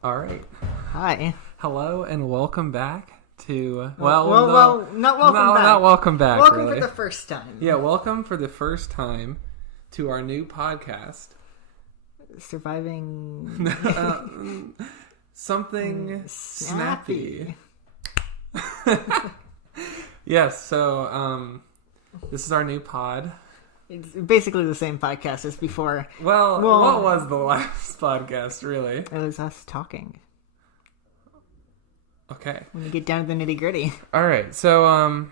All right. Hi. Hello and welcome back to... Not welcome back. Not welcome back, Welcome really. for the first time. Yeah, welcome for the first time to our new podcast. Surviving... Something Snappy. Yes, so this is our new pod. It's basically the same podcast as before. Well, what was the last podcast, really? It was us talking. Okay. When you get down to the nitty gritty. All right. So,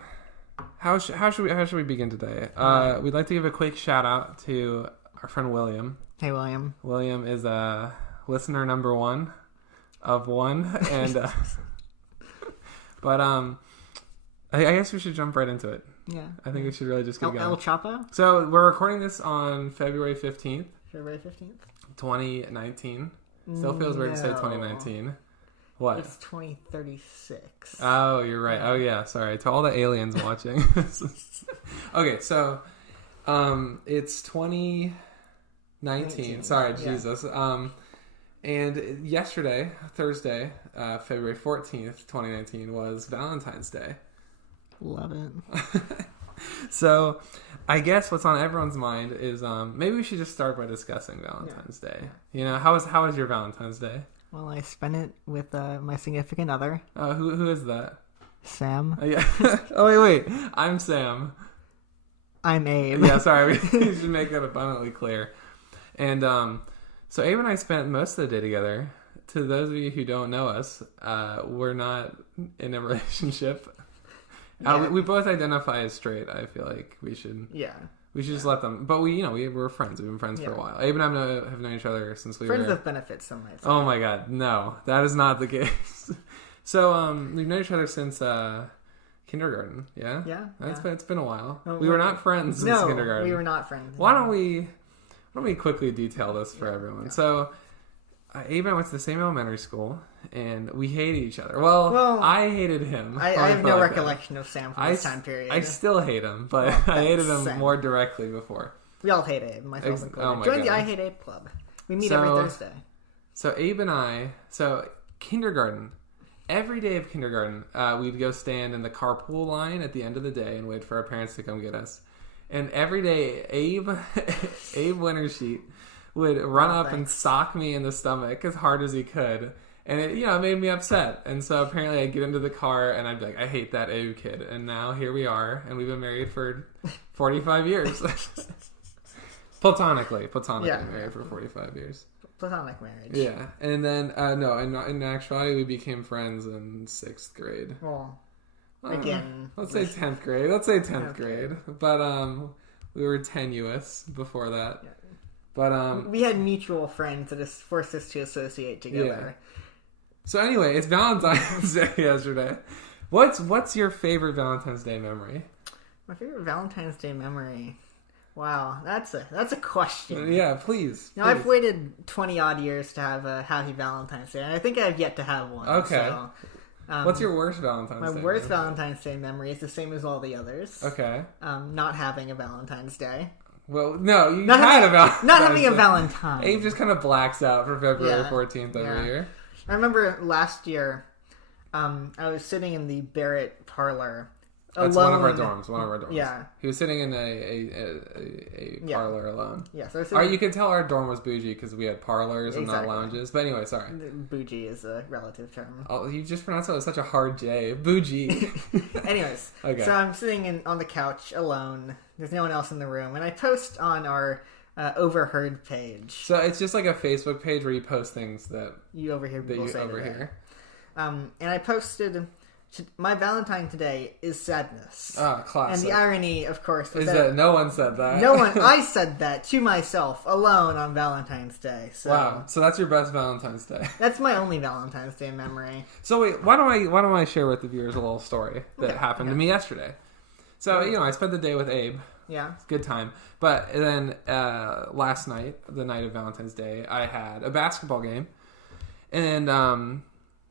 how should we begin today? We'd like to give a quick shout out to our friend William. Hey, William. William is listener number 1 of 1, and but I guess we should jump right into it. Yeah. I think we should really just get going. El Chapo? So we're recording this on February 15th. February 15th? 2019. Still feels weird to say 2019. What? It's 2036. Oh, you're right. Oh, yeah. Sorry. To all the aliens watching. Okay, so it's 2019. 19. Sorry, Yeah. Jesus. And yesterday, Thursday, February 14th, 2019, was Valentine's Day. Love it. So, I guess what's on everyone's mind is maybe we should just start by discussing Valentine's Day. You know, how was your Valentine's Day? Well, I spent it with my significant other. Who is that? Sam. Yeah. Oh, wait. I'm Sam. I'm Abe. Yeah, sorry. We should make that abundantly clear. And so Abe and I spent most of the day together. To those of you who don't know us, we're not in a relationship. Yeah. We both identify as straight. I feel like we should just let them. But we're friends. We've been friends for a while. Abe and I have known each other since we Friends were... with benefits, some might say. Oh my god, no. That is not the case. So, we've known each other since kindergarten, yeah? Yeah. It's been a while. Oh, we were not friends since kindergarten. We were not friends. Why don't we quickly detail this for everyone? Yeah. So, Abe and I went to the same elementary school, and we hated each other. Well I hated him. I have no recollection of Sam from this time period. I still hate him, but I hated him more directly before. We all hate Abe, myself included. Oh my Join God. the I Hate Abe Club. We meet every Thursday. So Abe and I, kindergarten, every day of kindergarten, we'd go stand in the carpool line at the end of the day and wait for our parents to come get us. And every day, Abe Wintersheet would run up and sock me in the stomach as hard as he could. And it made me upset. And so apparently I'd get into the car and I'd be like, I hate that Abe kid. And now here we are. And we've been married for 45 years. Platonically married for 45 years. Platonic marriage. Yeah. And then, no, in actuality, we became friends in 6th grade. Well, again. Let's say 10th grade. Let's say 10th grade. But we were tenuous before that. Yeah. But we had mutual friends that forced us to associate together. Yeah. So anyway, it's Valentine's Day yesterday. What's your favorite Valentine's Day memory? My favorite Valentine's Day memory. Wow, that's a question. Yeah, please. Now I've waited 20 odd years to have a Happy Valentine's Day, and I think I've yet to have one. Okay. So, what's your worst Valentine's Day? My worst Valentine's Day memory is the same as all the others. Okay. Not having a Valentine's Day. Well, no, you had a Valentine's Not having a Valentine. Abe just kind of blacks out for February 14th every year. I remember last year, I was sitting in the Barrett parlor alone. That's one of our dorms. Yeah. He was sitting in a parlor alone. Yeah. So you could tell our dorm was bougie because we had parlors and not lounges. But anyway, sorry. Bougie is a relative term. Oh, you just pronounced it with such a hard J. Bougie. Anyways. Okay. So I'm sitting on the couch alone. There's no one else in the room. And I post on our overheard page. So it's just like a Facebook page where you post things that you overhear people say overhear. And I posted, my Valentine today is sadness. Ah, classic. And the irony, of course, is that no one said that. I said that to myself alone on Valentine's Day. So. Wow. So that's your best Valentine's Day. That's my only Valentine's Day memory. So wait, why don't I share with the viewers a little story that happened to me yesterday? So, I spent the day with Abe. Yeah. It's a good time. But then last night, the night of Valentine's Day, I had a basketball game. And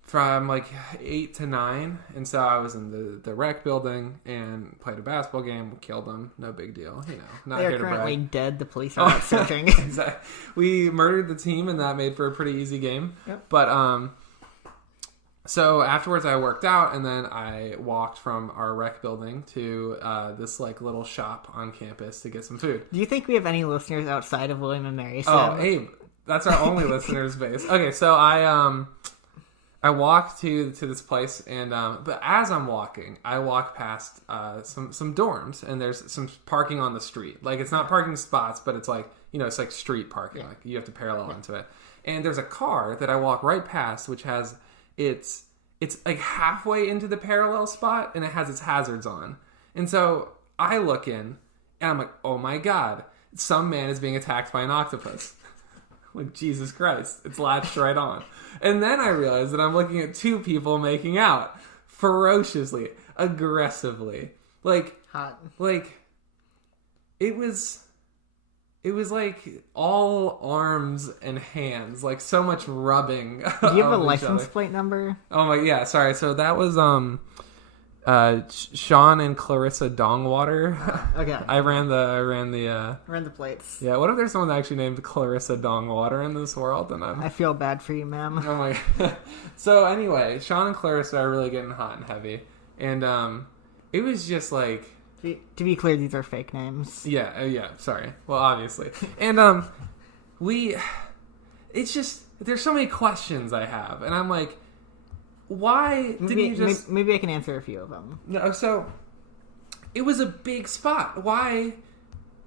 from like 8 to 9, and so I was in the rec building and played a basketball game, killed them, no big deal, not They're here to brag. currently dead, the police are out searching. Exactly. We murdered the team, and that made for a pretty easy game. Yep. But so afterwards I worked out, and then I walked from our rec building to this like little shop on campus to get some food. Do you think we have any listeners outside of William and Mary? Oh, Abe, that's our only listeners base. Okay, so I walked to this place, and but as I'm walking, I walk past some dorms, and there's some parking on the street. Like, it's not parking spots, but it's like, it's like street parking. Yeah. Like, you have to parallel into it. And there's a car that I walk right past, which has it's like halfway into the parallel spot, and it has its hazards on. And so I look in, and I'm like, oh my god, some man is being attacked by an octopus. Like, Jesus Christ, it's latched right on. And then I realized that I'm looking at two people making out ferociously, aggressively. Like, hot. Like, it was like all arms and hands, like so much rubbing. Do you have a license plate number? Oh my, yeah, sorry. So that was Sean and Clarissa Dongwater. Okay. I ran the plates. Yeah, what if there's someone actually named Clarissa Dongwater in this world? And I feel bad for you, ma'am. Oh my god. So anyway, Sean and Clarissa are really getting hot and heavy. And it was just like, to be clear, these are fake names. Yeah, sorry. Well, obviously. And it's just, there's so many questions I have, and I'm like, why didn't you just... Maybe I can answer a few of them. No, so, it was a big spot. Why,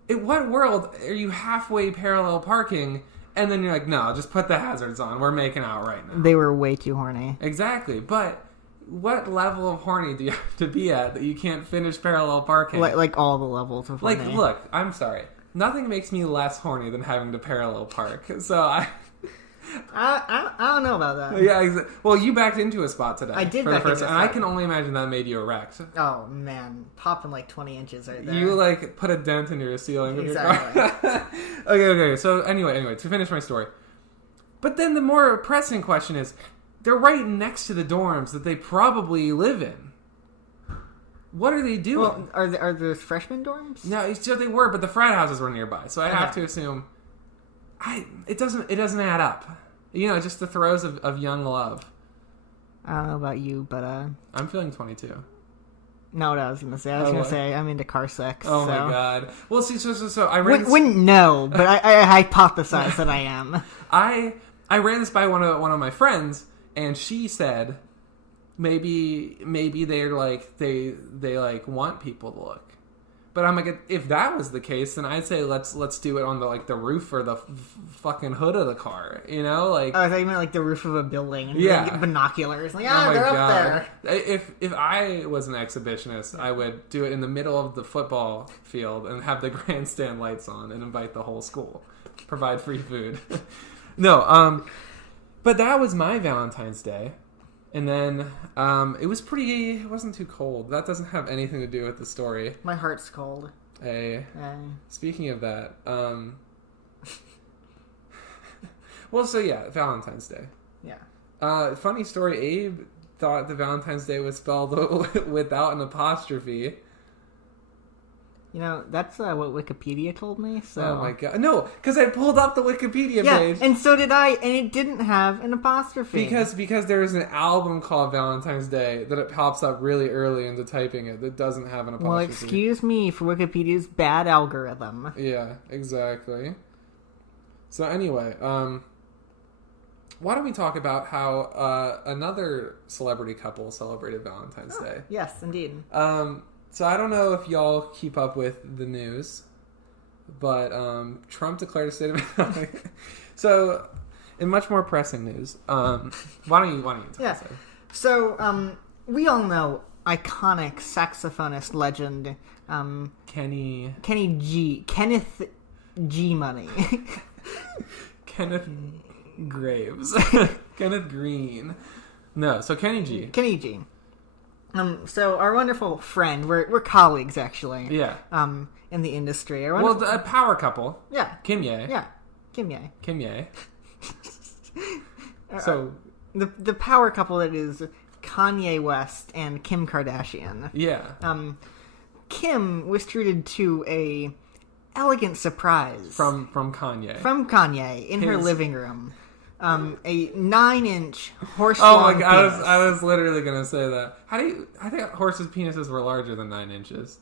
in what world are you halfway parallel parking, and then you're like, no, just put the hazards on, we're making out right now. They were way too horny. Exactly, but... what level of horny do you have to be at that you can't finish parallel parking? Like all the levels of horny. Like, look, I'm sorry. Nothing makes me less horny than having to parallel park. So I don't know about that. Yeah, well, you backed into a spot today. I did back into a spot. And I can only imagine that made you erect. Oh, man. Popping like 20 inches right there. You, like, put a dent in your ceiling with exactly. your car. Okay. So, anyway, to finish my story. But then the more pressing question is, they're right next to the dorms that they probably live in. What are they doing? Well, are those freshman dorms? No, so they were, but the frat houses were nearby. So I have to assume it doesn't add up. Just the throes of young love. I don't know about you, but I'm feeling 22. No, what I was going to say. I was going to say I'm into car sex. Oh my god. Well, see, so I ran. Wouldn't know, but I hypothesize that I am. I ran this by one of my friends. And she said, maybe they're like they like want people to look. But I'm like, if that was the case, then I'd say let's do it on the roof or the fucking hood of the car. Like, oh, I thought you meant like the roof of a building. And yeah, get binoculars. Like, oh they're God. Up there. If I was an exhibitionist, I would do it in the middle of the football field and have the grandstand lights on and invite the whole school, provide free food. No, but that was my Valentine's Day. And then it wasn't too cold. That doesn't have anything to do with the story. My heart's cold. Hey. Speaking of that, well, so yeah, Valentine's Day. Yeah. Funny story, Abe thought the Valentine's Day was spelled without an apostrophe. That's what Wikipedia told me. So. Oh my god. No, because I pulled up the Wikipedia page. Yeah, and so did I, and it didn't have an apostrophe. Because there is an album called Valentine's Day that it pops up really early into typing it that doesn't have an apostrophe. Well, excuse me for Wikipedia's bad algorithm. Yeah, exactly. So anyway, why don't we talk about how another celebrity couple celebrated Valentine's Day? Yes, indeed. So I don't know if y'all keep up with the news, but Trump declared a state of... So, in much more pressing news, why don't you tell us? So, we all know iconic saxophonist legend Kenneth G. Money. Kenneth Graves. Kenneth Green. No, so Kenny G. Kenny G. So our wonderful friend, we're colleagues actually. Yeah. In the industry. Well, a power couple. Yeah. Kimye. Yeah. Kimye. Kimye. So, the power couple that is Kanye West and Kim Kardashian. Yeah. Kim was treated to a elegant surprise from Kanye. From Kanye in her living room. A 9-inch horse. Oh my god! I was literally gonna say that. I think horses' penises were larger than 9 inches.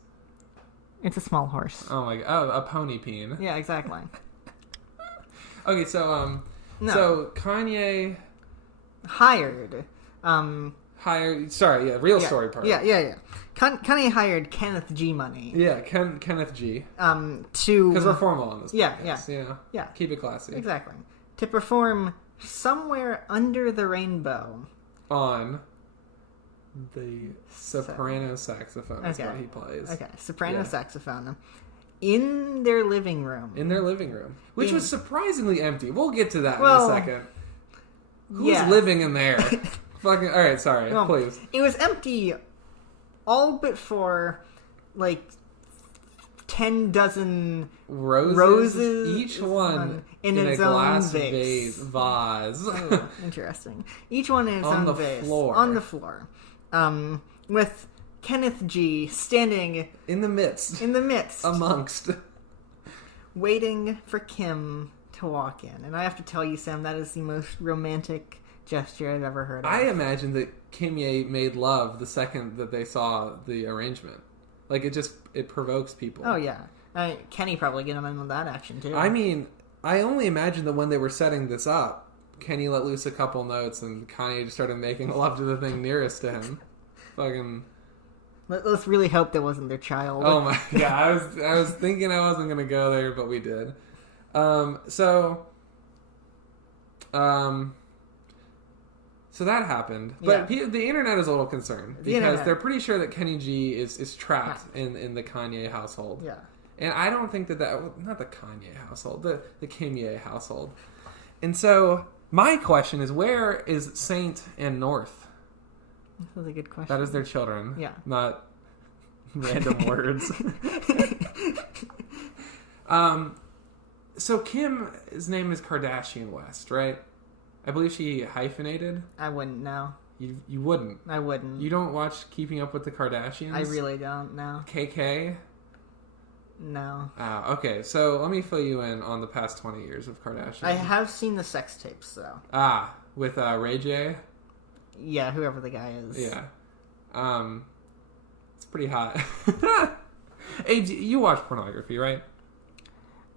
It's a small horse. Oh my god! Oh, a pony peen. Yeah, exactly. Okay, so so Kanye hired. Sorry, real story part. Yeah. Kanye hired Kenneth G. Money. Yeah, Kenneth G. To because we're formal on this. Podcast, yeah. Keep it classy. Exactly. To perform Somewhere Under the Rainbow on the soprano saxophone. Is what he plays. Okay, soprano saxophone in their living room. Which was surprisingly empty. We'll get to that in a second. Who's living in there? Fucking. All right, sorry. Please. It was empty, all but for 10 dozen roses, each one in its a glass own vase. Oh, interesting. Each one in its own vase. On the floor. With Kenneth G. standing in the midst. Amongst. Waiting for Kim to walk in. And I have to tell you, Sam, that is the most romantic gesture I've ever heard of. I imagine that Kimye made love the second that they saw the arrangement. It provokes people. Oh, yeah. Kenny probably get him in with that action, too. I mean, I only imagine that when they were setting this up, Kenny let loose a couple notes and Kanye just started making love to the thing nearest to him. Fucking... Let's really hope that wasn't their child. Oh my god, I was thinking I wasn't going to go there, but we did. So that happened. But the internet is a little concerned because they're pretty sure that Kenny G is trapped in the Kanye household. Yeah. And I don't think that not the Kanye household, the Kimye household. And so my question is, where is Saint and North? That's a good question. That is their children. Yeah. Not random words. So Kim's name is Kardashian West, right? I believe she hyphenated. I wouldn't know. You wouldn't. I wouldn't. You don't watch Keeping Up with the Kardashians? I really don't, no. KK? No. Okay, so let me fill you in on the past 20 years of Kardashian. I have seen the sex tapes, though. With Ray J? Yeah, whoever the guy is. Yeah. It's pretty hot. Hey, you watch pornography, right?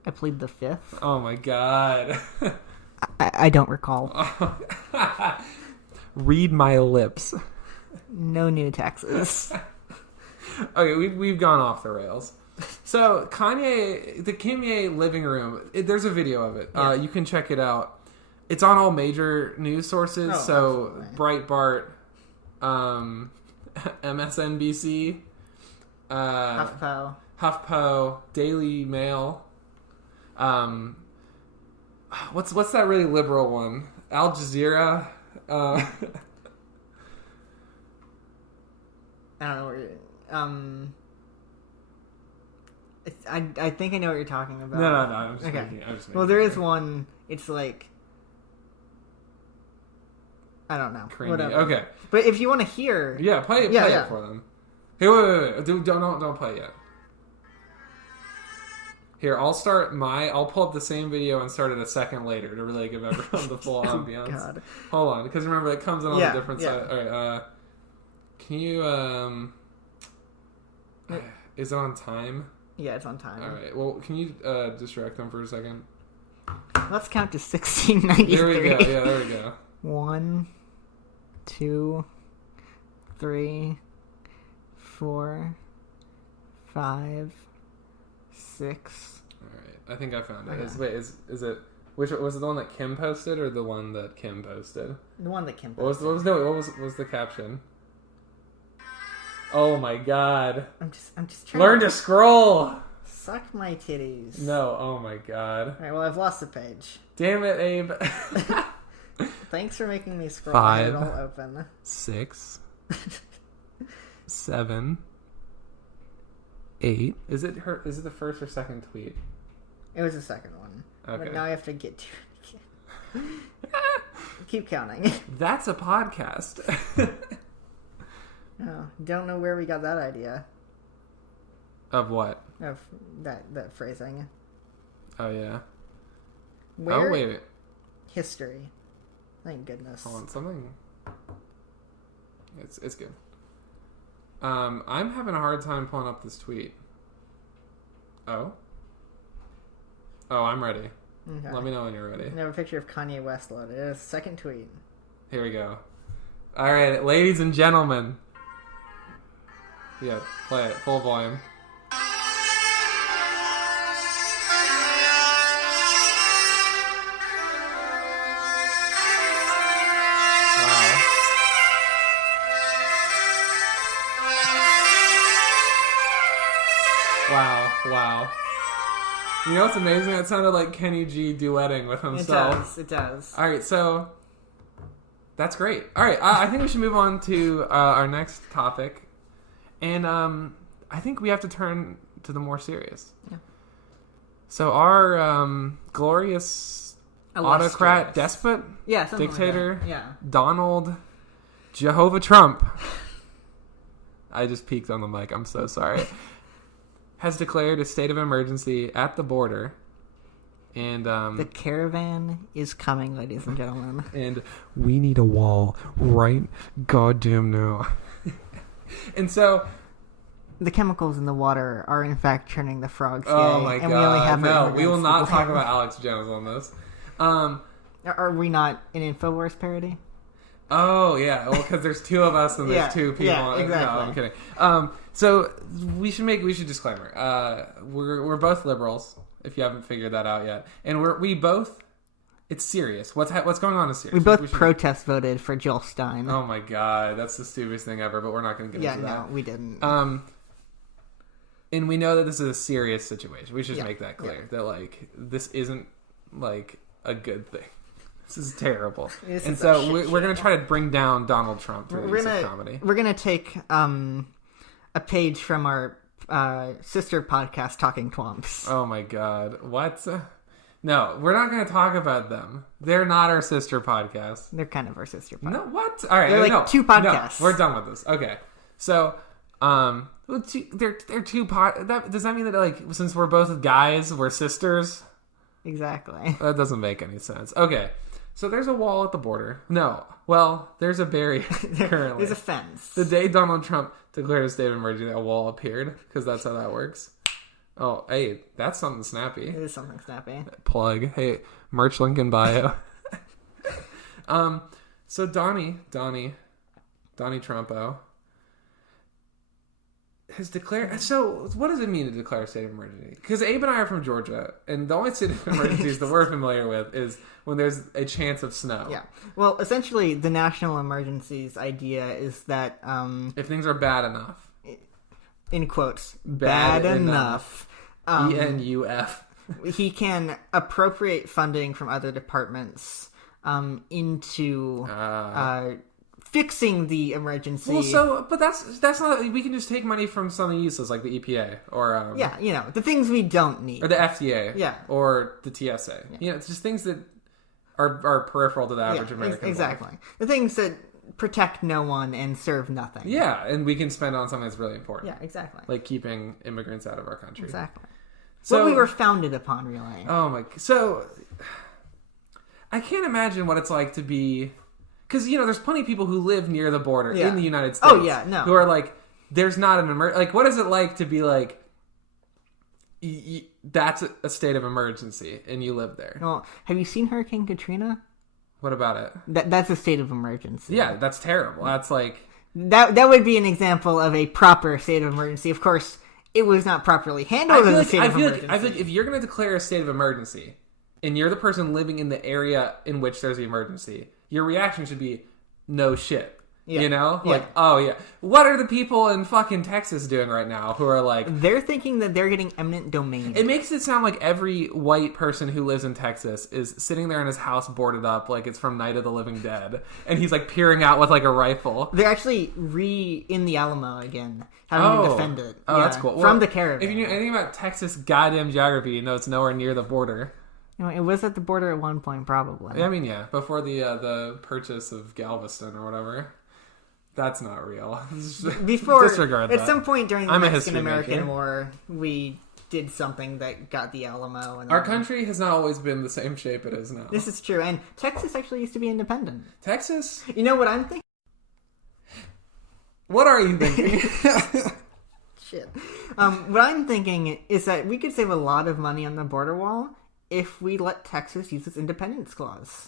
I plead the fifth. Oh my god. I don't recall. Read my lips. No new taxes. Okay, we've gone off the rails. So Kanye, the Kimye living room. There's a video of it. Yeah. You can check it out. It's on all major news sources. So absolutely. Breitbart, MSNBC, HuffPo, Daily Mail. What's that really liberal one? Al Jazeera. I don't know where. I think I know what you're talking about. No. I'm just making well, there is one. It's like I don't know. Creamy. Whatever. Okay. But if you want to hear, play it for them. Hey, wait. Don't play it yet. Here, I'll pull up the same video and start it a second later to really give everyone the full ambiance. God. Hold on, because remember, it comes in on a different side. All right, can you, is it on time? Yeah, it's on time. All right, well, can you distract them for a second? Let's count to 1693. There we go, yeah, there we go. 1, 2, 3, 4, 5, 6. All right, I think I found it. Okay. Is it? Which was it? The one that Kim posted or the one that Kim posted? The one that Kim posted. What was the caption? Oh my god! I'm just trying. Learn to scroll. Suck my titties. No, oh my god. All right, well, I've lost the page. Damn it, Abe. Thanks for making me scroll. 5, it'll open. 6, 7, 8. Is it the first or second tweet? It was the second one. Okay. But now I have to get to it again. Keep counting. That's a podcast. Oh, don't know where we got that idea. Of what? Of that phrasing. Oh, yeah. Where? Oh, wait. History. Thank goodness. Hold on, something... It's good. I'm having a hard time pulling up this tweet. Oh, I'm ready. Okay. Let me know when you're ready. I have a picture of Kanye West loaded. It is a second tweet. Here we go. All right, ladies and gentlemen. Yeah, play it full volume. Wow. You know what's amazing? That sounded like Kenny G duetting with himself. It does. All right, so that's great. All right, I think we should move on to our next topic. And I think we have to turn to the more serious. Yeah. So our glorious autocrat, despot, dictator, like Donald Jehovah Trump. I just peeked on the mic. I'm so sorry. Has declared a state of emergency at the border. And the caravan is coming, ladies and gentlemen. And we need a wall right goddamn now. And so the chemicals in the water are in fact turning the frogs gay. Oh my and god. We only have we will not talk about Alex Jones on this. Are we not an InfoWars parody? Oh yeah, well because there's two of us and there's two people. Yeah, exactly. No, I'm kidding. So we should disclaimer. We're both liberals. If you haven't figured that out yet, and we both. It's serious. What's going on is serious. We both protest voted for Jill Stein. Oh my god, that's the stupidest thing ever. But we're not going to get into that. Yeah, no, we didn't. And we know that this is a serious situation. We should make that clear. That like this isn't like a good thing. This is terrible. And so we're going to try to bring down Donald Trump through the use of comedy. We're going to take a page from our sister podcast, Talking Twomps. Oh my god. What? No, we're not going to talk about them. They're not our sister podcast. They're kind of our sister podcast. No, what? All right. They're like two podcasts. No, we're done with this. Okay. So, they're two does that mean that like since we're both guys, we're sisters? Exactly. That doesn't make any sense. Okay. So there's a wall at the border. No. Well, there's a barrier currently. There's a fence. The day Donald Trump declared a state of emergency, a wall appeared because that's how that works. Oh, hey, that's Something Snappy. It is Something Snappy. Plug. Hey, merch link in bio. So Donnie Trumpo has declared... So what does it mean to declare a state of emergency? Because Abe and I are from Georgia, and the only state of emergencies that we're familiar with is when there's a chance of snow. Yeah. Well, essentially, the national emergencies idea is that... if things are bad enough. In quotes. Bad enough. ENUF. He can appropriate funding from other departments into fixing the emergency. Well, but that's not. We can just take money from something useless like the EPA or the things we don't need, or the FDA, or the TSA. Yeah. It's just things that are peripheral to the average American. Exactly, the things that protect no one and serve nothing. Yeah, and we can spend on something that's really important. Yeah, exactly. Like keeping immigrants out of our country. Exactly. So, what we were founded upon, really. Oh my! So I can't imagine what it's like to be, because there's plenty of people who live near the border in the United States. Oh yeah, no. Who are like, there's not an like, what is it like to be like, that's a state of emergency and you live there? Well, have you seen Hurricane Katrina? What about it? That's a state of emergency. Yeah, that's terrible. That's like that would be an example of a proper state of emergency. Of course. It was not properly handled as a state of emergency. I feel like if you're going to declare a state of emergency, and you're the person living in the area in which there's the emergency, your reaction should be, no shit. Yeah. Like, oh yeah. What are the people in fucking Texas doing right now who are like... They're thinking that they're getting eminent domain. It makes it sound like every white person who lives in Texas is sitting there in his house boarded up like it's from Night of the Living Dead. And he's like peering out with like a rifle. They're actually in the Alamo again, having to defend it. Oh, that's cool. From the caravan. If you knew anything about Texas goddamn geography, you know it's nowhere near the border. It was at the border at one point, probably. I mean, yeah, before the purchase of Galveston or whatever. That's not real. Before, disregard that. At some point during the Mexican-American War, we did something that got the Alamo. And our country has not always been the same shape it is now. This is true, and Texas actually used to be independent. Texas? You know what I'm thinking? What are you thinking? Shit. What I'm thinking is that we could save a lot of money on the border wall if we let Texas use its independence clause.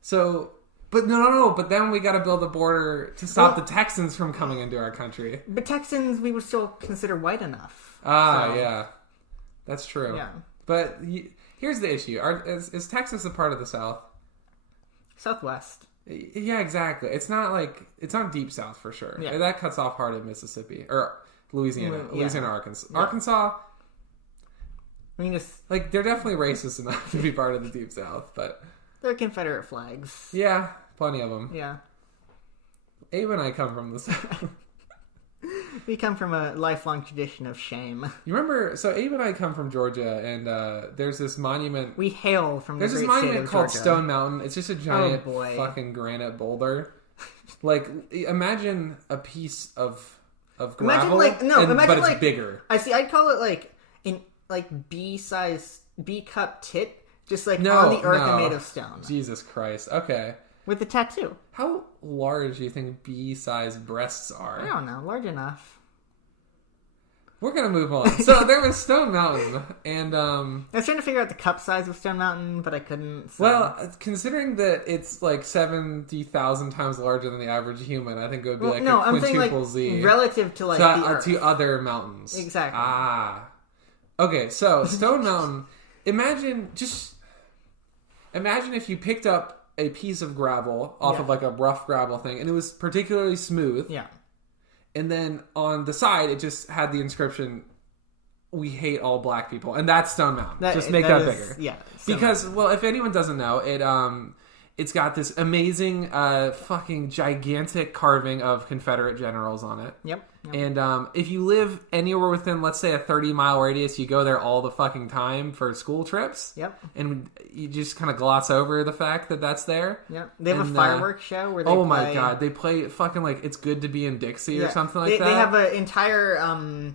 So... But no. But then we got to build a border to stop the Texans from coming into our country. But Texans, we would still consider white enough. Yeah. That's true. Yeah. But here's the issue. Is Texas a part of the South? Southwest. Yeah, exactly. It's not deep South for sure. Yeah. That cuts off hard at Mississippi. Or Louisiana. Yeah. Louisiana, Arkansas. Yeah. Arkansas... I mean, they're definitely racist enough to be part of the deep South, but... They're Confederate flags. Yeah, plenty of them. Yeah. Abe and I come from the South. We come from a lifelong tradition of shame. You remember, so Abe and I come from Georgia, and there's this monument. We hail from the great state of Georgia. There's this monument called Stone Mountain. It's just a giant fucking granite boulder. Imagine a piece of gravel, but it's bigger. I'd call it B cup tit. Just on the earth and made of stone. Jesus Christ. Okay. With the tattoo. How large do you think bee-sized breasts are? I don't know. Large enough. We're going to move on. So there was Stone Mountain. And I was trying to figure out the cup size of Stone Mountain, but I couldn't. So. Well, considering that it's 70,000 times larger than the average human, I think it would be I'm quintuple Z. Relative to the Earth. To other mountains. Exactly. Okay, so Stone Mountain. Imagine if you picked up a piece of gravel off of a rough gravel thing, and it was particularly smooth. Yeah. And then on the side, it just had the inscription, "We hate all black people," and that's Stone Mountain. Just make that bigger. Yeah. Because if anyone doesn't know, it's got this amazing, fucking gigantic carving of Confederate generals on it. Yep. And if you live anywhere within, let's say, a 30-mile radius, you go there all the fucking time for school trips. Yep. And you just kind of gloss over the fact that that's there. Yep. They have a fireworks show where they play... Oh my god, they play fucking It's Good to Be in Dixie or something like that. They have an entire...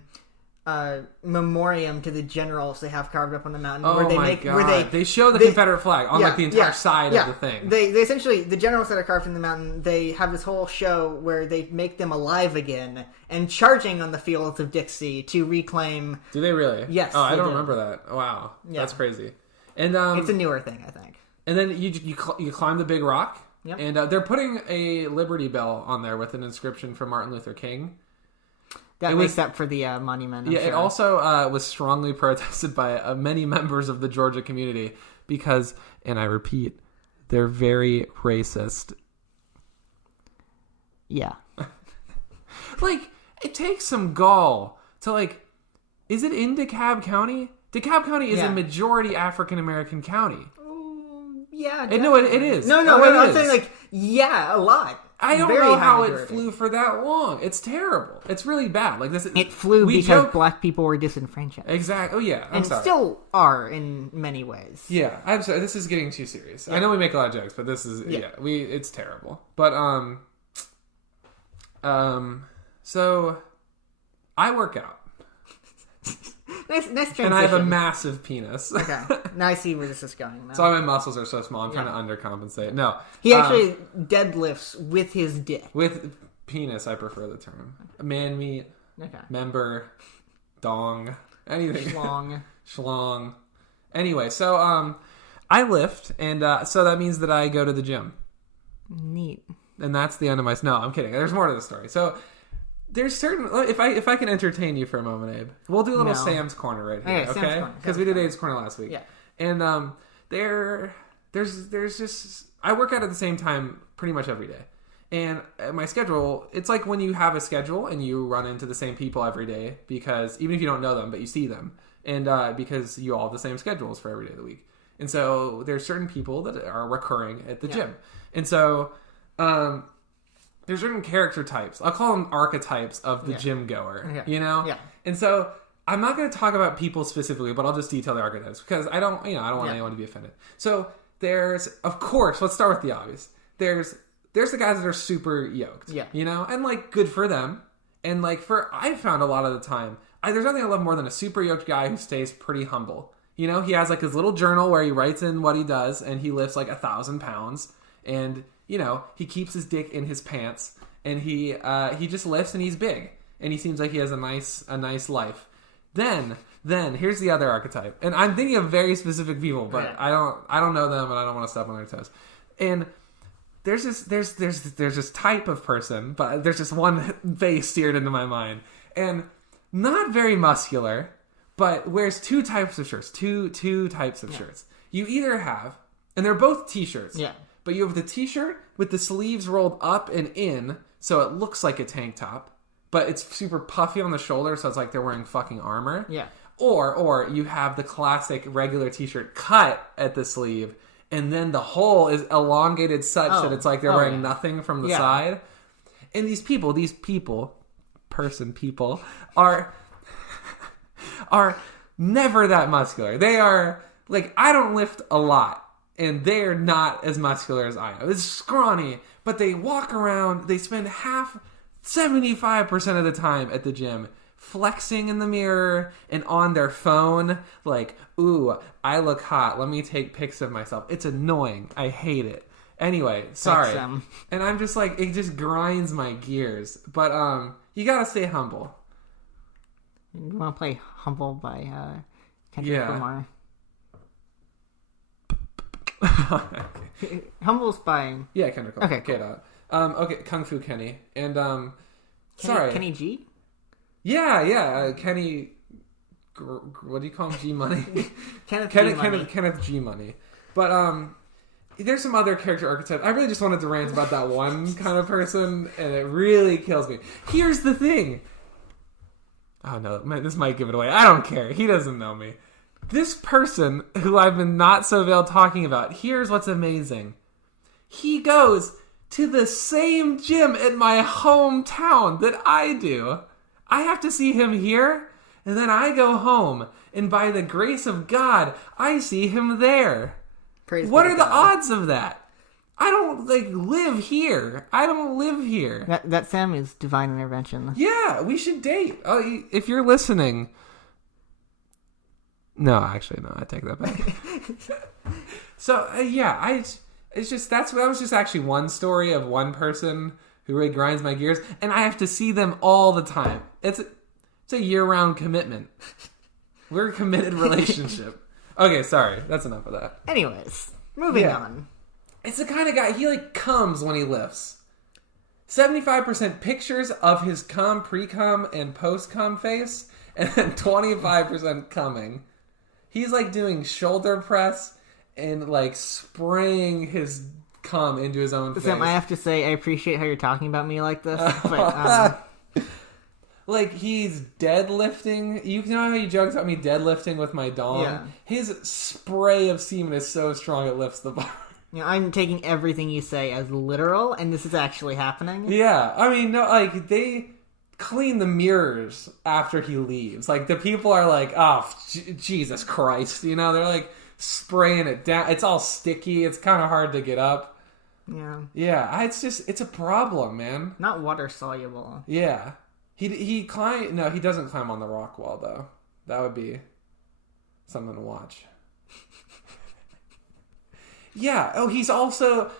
memoriam to the generals they have carved up on the mountain. Oh my god! They show the Confederate flag on the entire side of the thing. They essentially, the generals that are carved in the mountain, they have this whole show where they make them alive again and charging on the fields of Dixie to reclaim. Do they really? Yes. Oh, I don't remember that. Wow, that's crazy. And it's a newer thing, I think. And then you climb the big rock. Yep. And they're putting a Liberty Bell on there with an inscription from Martin Luther King. That makes up for the monument. I'm sure. It also was strongly protested by many members of the Georgia community because, and I repeat, they're very racist. Yeah. It takes some gall to, is it in DeKalb County? DeKalb County is a majority African-American county. Yeah. No, it is. No, I'm saying, a lot. I don't know how it flew for that long. It's terrible. It's really bad. It flew because black people were disenfranchised. Exactly. Oh yeah. I'm sorry. Still are in many ways. Yeah. I'm sorry. This is getting too serious. Yeah. I know we make a lot of jokes, but this is it's terrible. But so I work out. Nice transition. And I have a massive penis. Okay. Now I see where this is going. So my muscles are so small. I'm trying to undercompensate. No. He actually deadlifts with his dick. With penis, I prefer the term. Man meat. Okay. Member. Dong. Anything. Schlong. Anyway, so I lift, and so that means that I go to the gym. Neat. And that's the end of my... No, I'm kidding. There's more to the story. So... There's certain... If I can entertain you for a moment, Abe. We'll do a little Sam's Corner right here, okay? Because we did Abe's Corner last week. Yeah. And there's just... I work out at the same time pretty much every day. And my schedule... It's like when you have a schedule and you run into the same people every day because... Even if you don't know them, but you see them. And because you all have the same schedules for every day of the week. And so there's certain people that are recurring at the gym. And so... there's certain character types. I'll call them archetypes of the gym goer. You know? Yeah. And so I'm not going to talk about people specifically, but I'll just detail the archetypes because I don't want anyone to be offended. So there's, of course, let's start with the obvious. There's the guys that are super yoked, and like good for them. And like I found a lot of the time, there's nothing I love more than a super yoked guy who stays pretty humble. He has like his little journal where he writes in what he does, and he lifts like 1,000 pounds, and he keeps his dick in his pants, and he just lifts, and he's big, and he seems like he has a nice life. Then here's the other archetype, and I'm thinking of very specific people, but I don't know them, and I don't want to step on their toes. And there's this type of person, but there's just one face seared into my mind, and not very muscular, but wears two types of shirts, two types of shirts. You either have, and they're both t-shirts, but you have the t-shirt with the sleeves rolled up and in, so it looks like a tank top. But it's super puffy on the shoulder, so it's like they're wearing fucking armor. Yeah. Or you have the classic regular t-shirt cut at the sleeve, and then the hole is elongated such that it's like they're wearing nothing from the side. And these people are never that muscular. They are, like, I don't lift a lot, and they're not as muscular as I am. It's scrawny, but they walk around, they spend 75% of the time at the gym flexing in the mirror and on their phone, like, ooh, I look hot, let me take pics of myself. It's annoying. I hate it. Anyway, sorry. And I'm just like, it just grinds my gears. But you gotta stay humble. You want to play Humble by Kendrick Lamar? Humble's by... Yeah, Kendrick Lamar. Okay, cool. Okay, Kung Fu Kenny. And, Kenny G? Yeah, Kenny... What do you call him? G Money? Kenneth G Money. But, there's some other character archetypes. I really just wanted to rant about that one kind of person, and it really kills me. Here's the thing. Oh, no, this might give it away. I don't care. He doesn't know me. This person, who I've been not so veiled talking about, here's what's amazing. He goes to the same gym in my hometown that I do. I have to see him here, and then I go home, and by the grace of God, I see him there. Praise what are the odds of that? I don't, live here. I don't live here. That Sam is divine intervention. Yeah, we should date. Oh, if you're listening... No, actually, no, I take that back. So, it's just, that was just actually one story of one person who really grinds my gears, and I have to see them all the time. It's a year-round commitment. We're a committed relationship. Okay, sorry, that's enough of that. Anyways, moving on. It's the kind of guy, he comes when he lifts. 75% pictures of his cum, pre-cum, and post-cum face, and then 25% coming. He's doing shoulder press and spraying his cum into his own face. Sam, I have to say, I appreciate how you're talking about me like this, but he's deadlifting. You know how he jokes about me deadlifting with my dong? Yeah. His spray of semen is so strong it lifts the bar. I'm taking everything you say as literal, and this is actually happening. Yeah, I mean, no, they clean the mirrors after he leaves. The people are Jesus Christ, they're spraying it down. It's all sticky. It's kind of hard to get up. Yeah. It's a problem, man. Not water soluble. Yeah. He doesn't climb on the rock wall though. That would be something to watch. Yeah. Oh, he's also...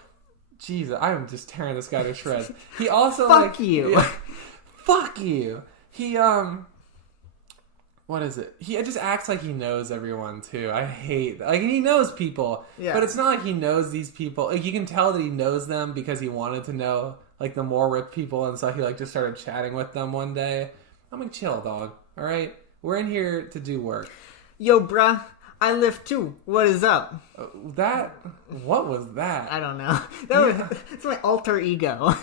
Jesus, I'm just tearing this guy to shreds. He also Fuck you. Yeah, fuck you. He what is it? He just acts like he knows everyone too. I hate that. He knows people, but it's not like he knows these people. You can tell that he knows them because he wanted to know the more ripped people, and so he just started chatting with them one day. I'm chill, dog. All right, we're in here to do work. Yo, bruh. I lift too. What is up? What was that? I don't know. It's my alter ego.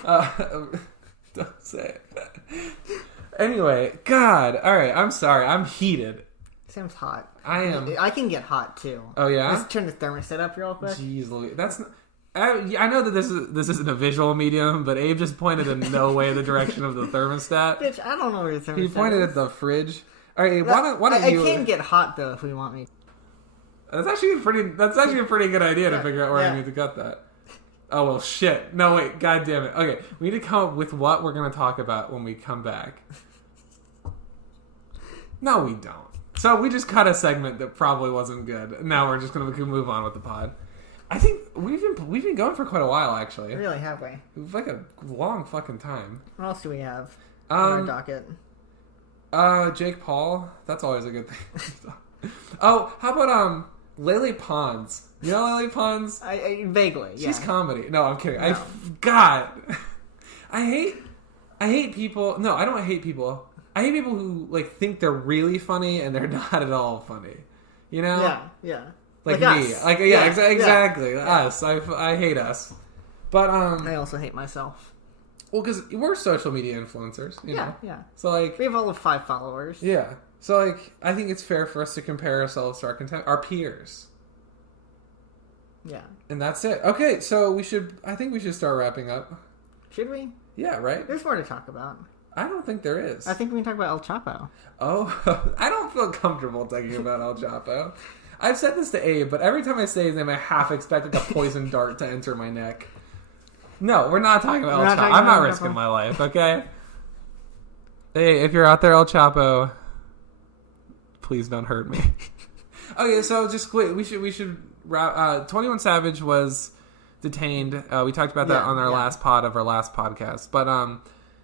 Don't say it. Anyway, God. All right, I'm sorry. I'm heated. Sam's hot. I am. I can get hot too. Oh yeah. Let's turn the thermostat up real quick. Jeez, Louise. That's not... I know that this isn't a visual medium, but Abe just pointed in no way the direction of the thermostat. Bitch, I don't know where the thermostat is. He pointed at the fridge. All right, why don't you? I can get hot though if we want me. That's actually a pretty good idea to figure out where I need to cut that. Oh well, shit. No wait, god damn it. Okay, we need to come up with what we're gonna talk about when we come back. No, we don't. So we just cut a segment that probably wasn't good. Now we're just gonna move on with the pod. I think we've been going for quite a while, actually. Really, have we? It's like a long fucking time. What else do we have on our docket? Jake Paul. That's always a good thing. Oh, how about Lily Pons? You know Lily Pons? I vaguely. Yeah. She's comedy. No, I'm kidding. No. I hate people. No, I don't hate people. I hate people who like think they're really funny and they're not at all funny. You know? Yeah. Like me. Us. Like exactly. Yeah. Us. I hate us. But I also hate myself. Well, because we're social media influencers. You know? Yeah. So like we have all of 5 followers. Yeah. So like I think it's fair for us to compare ourselves to our peers. Yeah. And that's it. Okay, so I think we should start wrapping up. Should we? Yeah, right? There's more to talk about. I don't think there is. I think we can talk about El Chapo. Oh, I don't feel comfortable talking about El Chapo. I've said this to Abe, but every time I say his name, I half expect like a poison dart to enter my neck. No, we're not talking about El Chapo. I'm not risking my life, okay? Hey, if you're out there, El Chapo, please don't hurt me. Okay, so just wait. We should wrap. 21 Savage was detained. We talked about that on our last pod of our last podcast. But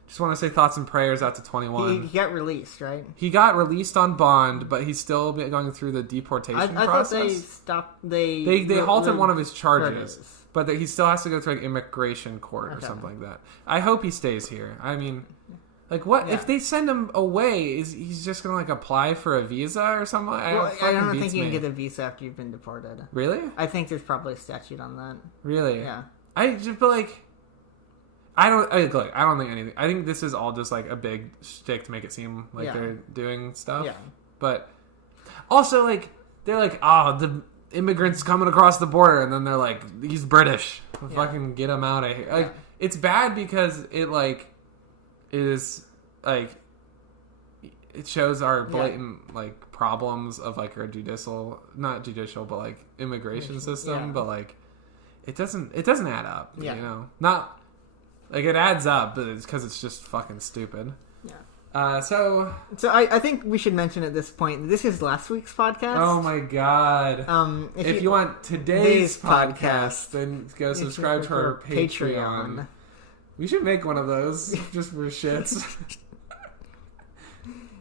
just want to say thoughts and prayers out to 21. He got released, right? He got released on bond, but he's still going through the deportation process. I thought they stopped. They halted one of his charges, but he still has to go through like immigration court or something like that. I hope he stays here. I mean, like what if they send him away? He's just gonna like apply for a visa or something? Well, I don't think you can get a visa after you've been deported. Really? I think there's probably a statute on that. Really? Yeah. I just feel like. I don't think anything. I think this is all just like a big shtick to make it seem like they're doing stuff. Yeah. But also, like, they're like, the immigrants coming across the border, and then they're like, he's British. Fucking get him out of here. Like, it's bad because it like is like it shows our blatant like problems of like our not judicial, but like immigration system. But like, it doesn't add up. Yeah. You know, not. Like, it adds up, but it's because it's just fucking stupid. Yeah. So I think we should mention at this point, this is last week's podcast. Oh my god. If you want today's podcast, then go subscribe to our Patreon. We should make one of those, just for shits.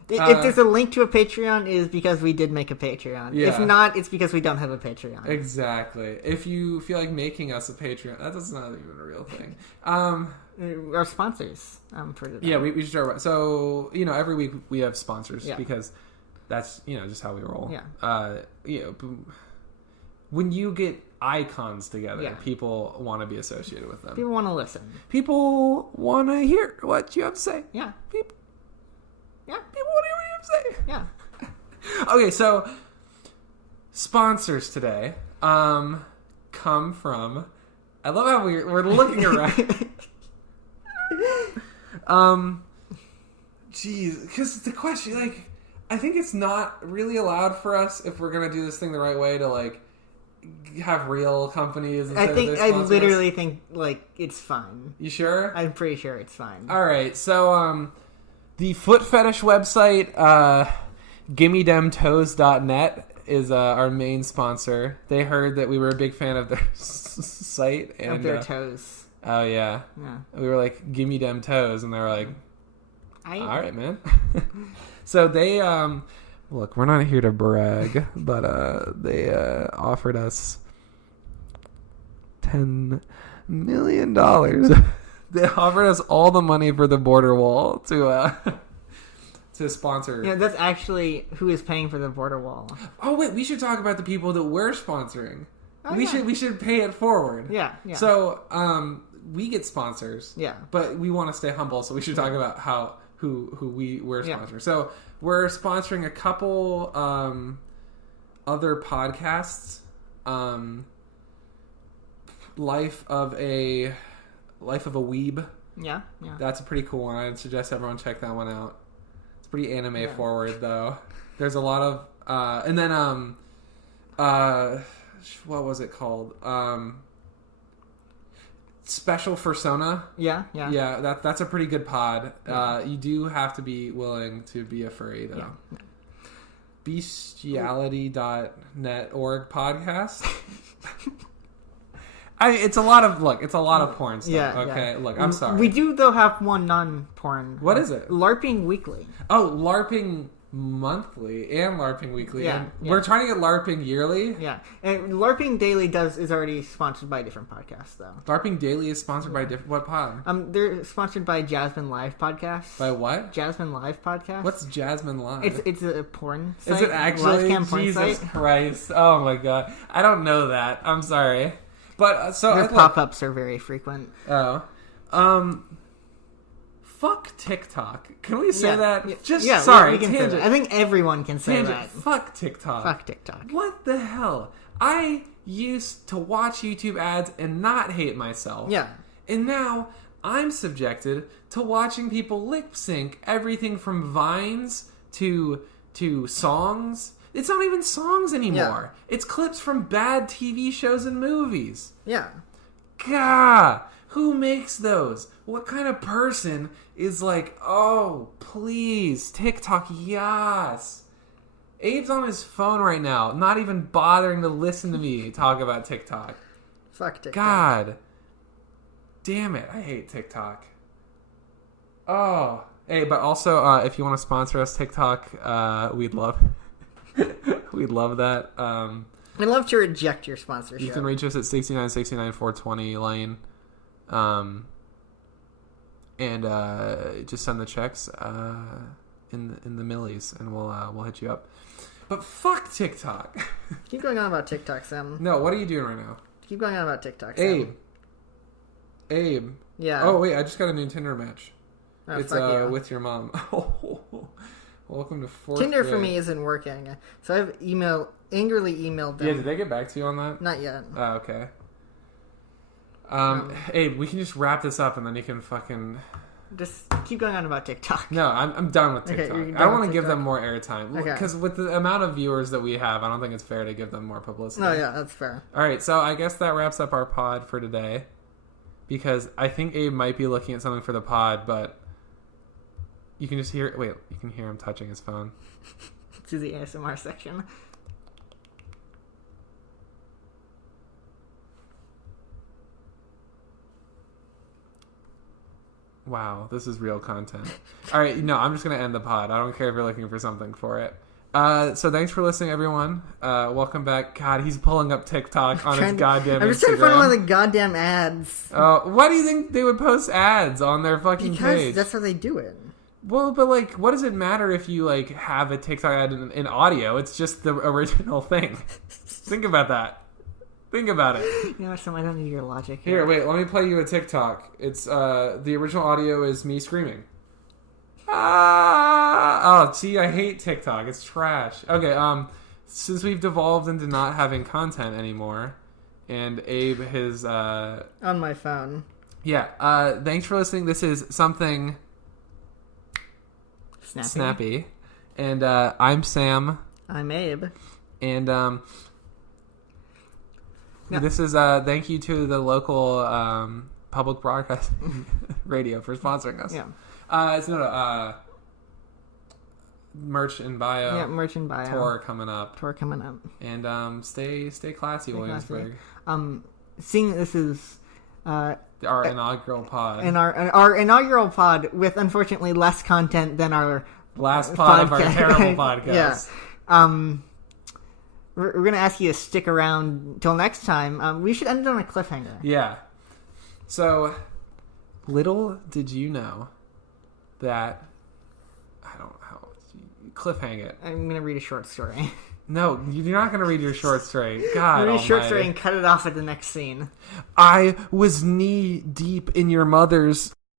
If there's a link to a Patreon, it is because we did make a Patreon. Yeah. If not, it's because we don't have a Patreon. Exactly. If you feel like making us a Patreon, that's not even a real thing. Our sponsors. Yeah, we should start. So, every week we have sponsors because that's, just how we roll. Yeah. When you get icons together, people want to be associated with them. People want to listen. People want to hear what you have to say. Yeah. People want to hear what you have to say. Yeah. Okay, so sponsors today come from. I love how we're looking around. Because the question, like, I think it's not really allowed for us if we're gonna do this thing the right way to like have real companies. I literally think like it's fine. You sure? I'm pretty sure it's fine. All right, so the foot fetish website, gimmedemtoes.net, is our main sponsor. They heard that we were a big fan of their site. And, of their toes. Oh, yeah. We were like, gimme dem toes. And they were like, all right, man. So they, look, we're not here to brag, but they offered us $10 million. They offered us all the money for the border wall to sponsor. Yeah, that's actually who is paying for the border wall. Oh wait, we should talk about the people that we're sponsoring. Oh, we should pay it forward. Yeah. So we get sponsors. Yeah. But we want to stay humble, so we should talk about who we're sponsoring. Yeah. So we're sponsoring a couple other podcasts. Life of a Weeb. Yeah. That's a pretty cool one. I'd suggest everyone check that one out. It's pretty anime forward though. There's a lot of and then what was it called? Special Fursona. Yeah. That's a pretty good pod. You do have to be willing to be a furry though. Yeah. Bestiality.net org podcast. It's a lot of porn stuff. Yeah, okay. Yeah. Look, I'm sorry. We do though have one non-porn. What is it? LARPing Weekly. Oh, LARPing Monthly and LARPing Weekly. Yeah, We're trying to get LARPing Yearly. Yeah, and LARPing Daily is already sponsored by a different podcast though. LARPing Daily is sponsored by what pod? They're sponsored by Jasmine Live Podcast. By what? Jasmine Live Podcast. What's Jasmine Live? It's a porn site. Is it actually? Jesus Christ! Oh my god! I don't know that. I'm sorry, but their pop-ups are very frequent. Oh, fuck TikTok. Can we say that? Sorry, tangent. I think everyone can say that. Fuck TikTok. Fuck TikTok. What the hell? I used to watch YouTube ads and not hate myself. Yeah. And now I'm subjected to watching people lip sync everything from vines to songs. It's not even songs anymore. Yeah. It's clips from bad TV shows and movies. Yeah. Gah! Who makes those? What kind of person is like, oh, please, TikTok, yes. Abe's on his phone right now, not even bothering to listen to me talk about TikTok. Fuck TikTok. God. Damn it, I hate TikTok. Oh. Hey, but also, if you want to sponsor us, TikTok, we'd love we'd love that. We'd love to reject your sponsorship. You can reach us at 6969 420 Lane. And just send the checks in the millies, and we'll hit you up. But fuck TikTok. Keep going on about TikTok, Sam. No, what are you doing right now? Keep going on about TikTok, Sam. Abe. Yeah. Oh wait, I just got a new Tinder match. Oh, it's with your mom. Welcome to fourth Tinder grade. For me isn't working, so I've angrily emailed them. Yeah, did they get back to you on that? Not yet. Oh, okay. Abe, we can just wrap this up and then you can fucking... Just keep going on about TikTok. No, I'm done with TikTok. Okay, I don't want to give them more airtime. Okay. Because with the amount of viewers that we have, I don't think it's fair to give them more publicity. No, yeah, that's fair. Alright, so I guess that wraps up our pod for today. Because I think Abe might be looking at something for the pod, but... You can just hear... Wait, you can hear him touching his phone. To the ASMR section. Wow, this is real content. All right, no, I'm just going to end the pod. I don't care if you're looking for something for it. So thanks for listening, everyone. Welcome back. God, he's pulling up TikTok on his goddamn Instagram. I'm just trying to find one of the goddamn ads. Why do you think they would post ads on their fucking page? Because that's how they do it. Well, but like, what does it matter if you like have a TikTok ad in audio? It's just the original thing. Think about that. Think about it. You know, Sam, I don't need your logic here. Wait, let me play you a TikTok. It's the original audio is me screaming. Oh, see, I hate TikTok. It's trash. Okay, since we've devolved into not having content anymore, and Abe has on my phone. Yeah. Thanks for listening. This is Something Snappy. And I'm Sam. I'm Abe. And this is thank you to the local public broadcast radio for sponsoring us. Yeah. Merch in bio. Yeah, merch in bio. Tour coming up. And stay classy, Williamsburg. Seeing this is our inaugural pod. And our inaugural pod with unfortunately less content than our last pod of our terrible podcast. Yeah. We're going to ask you to stick around till next time. We should end it on a cliffhanger. Yeah. So, little did you know that... I don't know how... Cliffhang it. I'm going to read a short story. No, you're not going to read your short story. God read a short story and cut it off at the next scene. I was knee deep in your mother's...